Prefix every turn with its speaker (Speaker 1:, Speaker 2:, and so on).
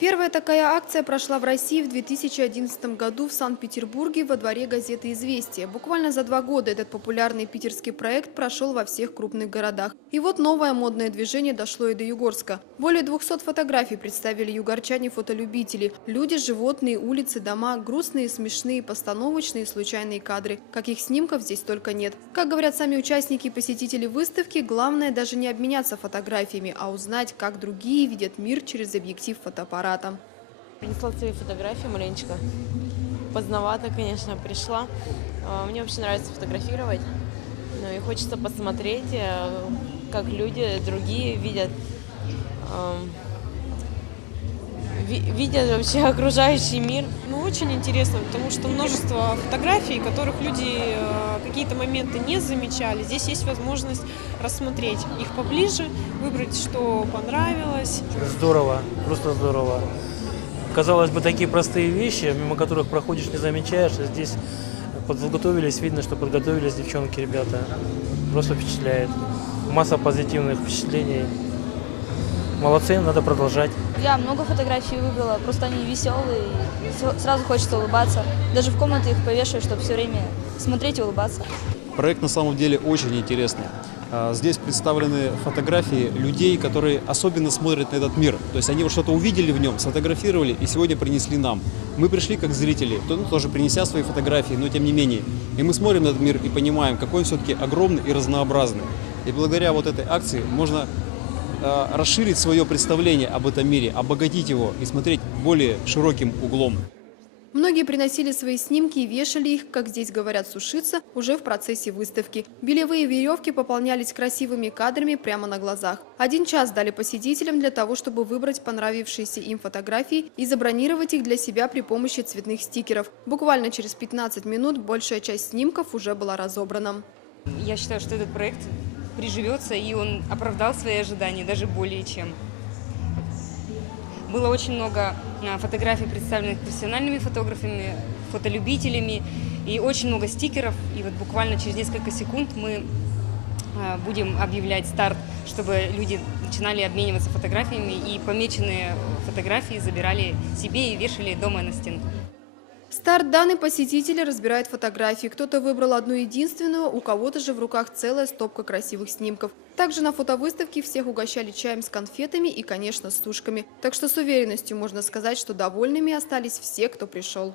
Speaker 1: Первая такая акция прошла в России в 2011 году в Санкт-Петербурге во дворе газеты «Известия». Буквально за два года этот популярный питерский проект прошел во всех крупных городах. И вот новое модное движение дошло и до Югорска. Более 200 фотографий представили югорчане-фотолюбители. Люди, животные, улицы, дома, грустные, смешные, постановочные, случайные кадры. Каких снимков здесь только нет. Как говорят сами участники и посетители выставки, главное даже не обменяться фотографиями, а узнать, как другие видят мир через объектив фотоаппарата.
Speaker 2: Принесла свои фотографии маленечко. Поздновато, конечно, пришла. А, Мне вообще нравится фотографировать. Ну и хочется посмотреть, э, как люди другие видят, ви- видят вообще окружающий мир.
Speaker 3: Ну, очень интересно, потому что множество фотографий, которых люди э, какие-то моменты не замечали. Здесь есть возможность рассмотреть их поближе, выбрать, что понравилось.
Speaker 4: Здорово, просто здорово. Казалось бы, такие простые вещи, мимо которых проходишь, не замечаешь, а здесь подготовились, видно, что подготовились девчонки, ребята. Просто впечатляет. Масса позитивных впечатлений. Молодцы, надо продолжать.
Speaker 5: Я много фотографий выбрала, просто они веселые, сразу хочется улыбаться. Даже в комнаты их повешаю, чтобы все время смотреть и улыбаться.
Speaker 6: Проект на самом деле очень интересный. А, Здесь представлены фотографии людей, которые особенно смотрят на этот мир. То есть они вот что-то увидели в нем, сфотографировали и сегодня принесли нам. Мы пришли как зрители, ну, тоже принеся свои фотографии, но тем не менее. И мы смотрим на этот мир и понимаем, какой он все-таки огромный и разнообразный. И благодаря вот этой акции можно расширить свое представление об этом мире, обогатить его и смотреть более широким углом.
Speaker 1: Многие приносили свои снимки и вешали их, как здесь говорят, сушиться уже в процессе выставки. Белевые веревки пополнялись красивыми кадрами прямо на глазах. Один час дали посетителям для того, чтобы выбрать понравившиеся им фотографии и забронировать их для себя при помощи цветных стикеров. Буквально через 15 минут большая часть снимков уже была разобрана.
Speaker 7: Я считаю, что этот проект приживется, и он оправдал свои ожидания, даже более чем. Было очень много а, фотографий, представленных профессиональными фотографами, фотолюбителями, и очень много стикеров. И вот буквально через несколько секунд мы а, будем объявлять старт, чтобы люди начинали обмениваться фотографиями, и помеченные фотографии забирали себе и вешали дома на стену.
Speaker 1: Старт данный посетители разбирают фотографии. Кто-то выбрал одну единственную, у кого-то же в руках целая стопка красивых снимков. Также на фотовыставке всех угощали чаем с конфетами и, конечно, с сушками. Так что с уверенностью можно сказать, что довольными остались все, кто пришел.